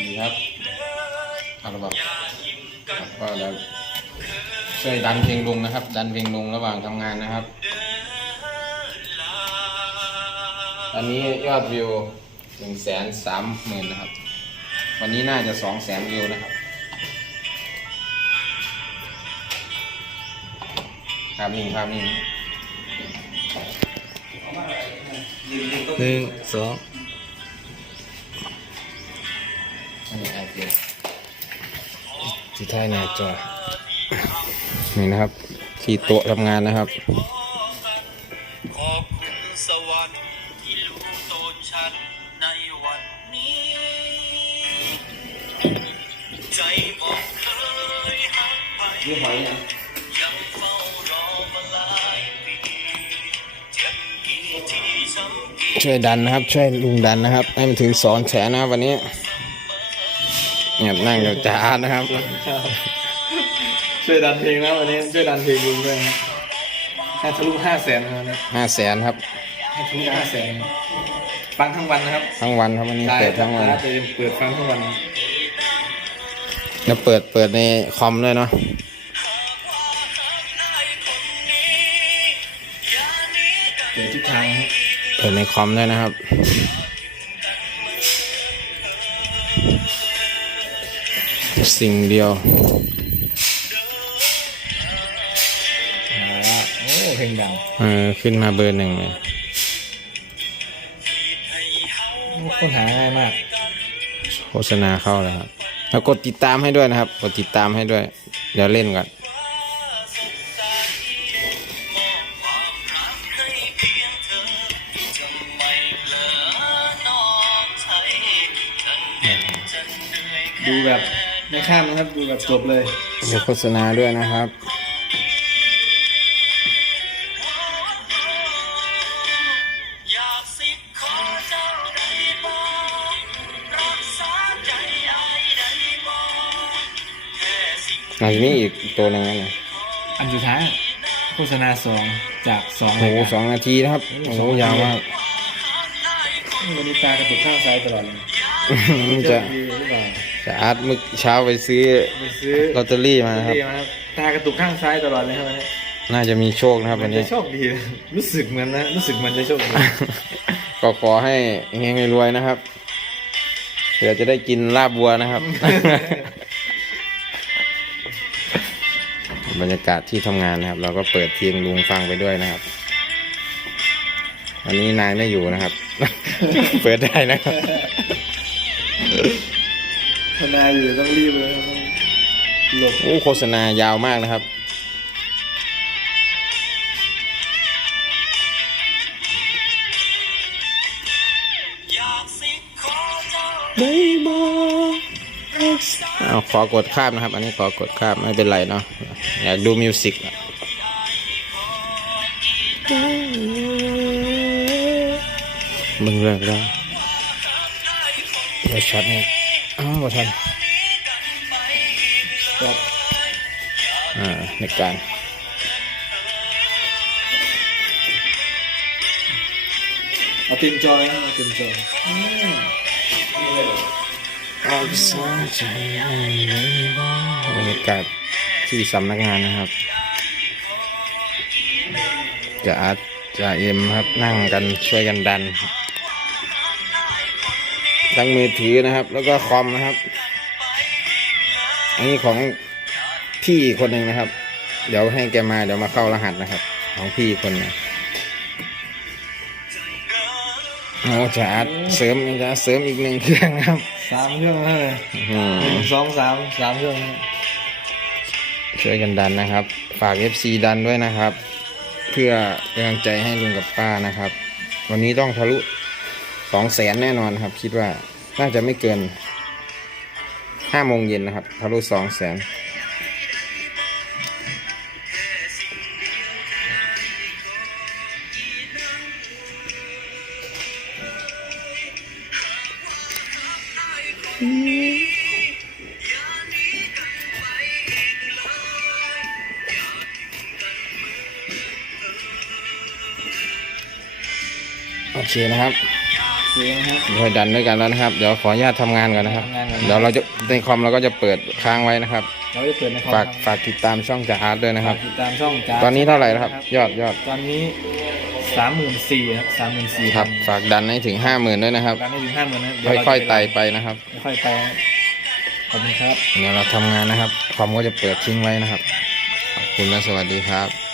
ดีครับเอาละบอกครับก็แล้วช่วยดันเพลงลงนะครับ ดันเพลงลงระหว่างทำงานนะครับ ตอนนี้ยอดวิวหนึ่งแสนสามหมื่นนะครับ วันนี้น่าจะสองแสนวิวนะครับภาพนิ่งภาพนิ่งหนึ่งสอง ที่ท้ายหน้าจอนี่นะครับ ที่โต๊ะทำงานนะครับขอบคุณสวรรค์ที่รู้ตนฉันในวันนี้ ใจบอกเคยหักไปยังเฝ้ารอมาหลายปีเจ็บกี่ที่ช้ำกี่ช่วยดันนะครับ ช่วยลุงดันนะครับ ให้มันถึงสองแสนนะวันนี้ เนี่ยนั่งอยู่จ้านะครับ ช่วยดันเพลงนะวันนี้ช่วยดันเพลงลุงด้วยนะให้ทะลุห้าแสนนะครับห้าแสนครับ ให้ทะลุห้าแสนฟังทั้งวันนะครับทั้งวันครับวันนี้เปิดทั้งวันจะเปิดฟังทั้งวันแล้วเปิดเปิดในคอมด้วยเนาะเปิดทุกทางครับเปิดในคอมด้วยนะครับ สิ่งเดียวมาแล้วโอ้เพลงดังเออขึ้นมาเบอร์หนึ่งเลยค้นหาง่ายมาก โฆษณาเข้าแล้วครับ แล้วกดติดตามให้ด้วยนะครับ กดติดตามให้ด้วย เดี๋ยวเล่นก่อนดูแบบ ไม่ข้ามนะครับดูแบบจบเลยเดี๋ยวโฆษณาด้วยนะครับ อยากสิขอเจ้าได้บอกรักษาใจไอ้ได้บอกแค่สิ่งอันนี้อีกตัวหนึ่งนะเนี่ยอันสุดท้ายโฆษณาสองจากสองโอ้โหสองนาทีนะครับ โอ้โหยาวมาก วันนี้ตากระตุกข้างซ้ายตลอดเลย มันจะดีหรือเปล่า จะอาร์ตมึกเช้าไปซื้อไปซื้อลอตเตอรี่มานะครับ ดีมาครับตากระตุกข้างซ้ายตลอดเลยครับวันนี้น่าจะมีโชคนะครับมัวันนจะนี้ โชคดีนะรู้สึกเหมือนนะรู้สึกมันจะโชคดี ก็ขอให้เฮงๆรวยๆนะครับเดี๋ยวจะได้กินลาบวัวนะครับ บรรยากาศที่ทำงานนะครับ เราก็เปิดเพลงลุงฟังไปด้วยนะครับ วันนี้นายไม่อยู่นะครับ เปิดได้นะครับ ทนายอยู่ต้องรีบเลยต้องหลบโอ้โฆษณายาวมากนะครับอยากสิขอเจ้าได้บอกเอาขอกดข้ามนะครับ อันนี้ขอกดข้ามไม่เป็นไรเนาะอยากดูมิวสิกอะมึงเลิกแล้วเดี๋ยวช็อตนี่อ้าว บ่ทันแบบอ่าในการเอาเต็มจอเลยครับเอาเต็มจอเอาสนใจบรรยากาศที่สำนักงานนะครับ จะอาร์ตจะเอ็มครับนั่งกันช่วยกันดัน ทั้งมือถือนะครับ แล้วก็คอมนะครับ อันนี้ของพี่อีกคนหนึ่งนะครับ เดี๋ยวให้แกมาเดี๋ยวมาเข้ารหัสนะครับ ของพี่อีกคนหนึงโอ้จะอาร์ตเสริมจะเสริมอีกหนึ่งเครื่องนะครับสามเครื่องแล้วเลยอืมหนึ่งสองสามสามเครื่องนะช่วยกันดันนะครับ ฝาก FC ดันด้วยนะครับ เพื่อเป็นกำลังใจให้ลุงกับป้านะครับ วันนี้ต้องทะลุสองแสนแน่นอนครับ คิดว่า น่าจะไม่เกินห้าโมงเย็นนะครับทะลุสองแสนโอเคนะครับ เคนะครับ ค่อยดันด้วยกันแล้วนะครับ เดี๋ยวขออนุญาตทำงานก่อนนะครับ ทำงานก่อนเดี๋ยวเราจะในคอมเราก็จะเปิดค้างไว้นะครับ เราจะเปิดในคอมฝากฝากติดตามช่องจ่าอาร์ตด้วยนะครับฝากติดตามช่องจ้าตอนนี้เท่าไหร่แล้วครับ ยอดยอดตอนนี้สามหมื่นสี่ครับสามหมื่นสี่ครับ ฝากดันให้ถึงห้าหมื่นด้วยนะครับดันให้ถึงห้าหมื่นนะครับค่อยๆไต่ไปนะครับ ค่อยๆไต่ขอบคุณครับ เดี๋ยวเราทำงานนะครับ คอมก็จะเปิดทิ้งไว้นะครับ ขอบคุณและสวัสดีครับ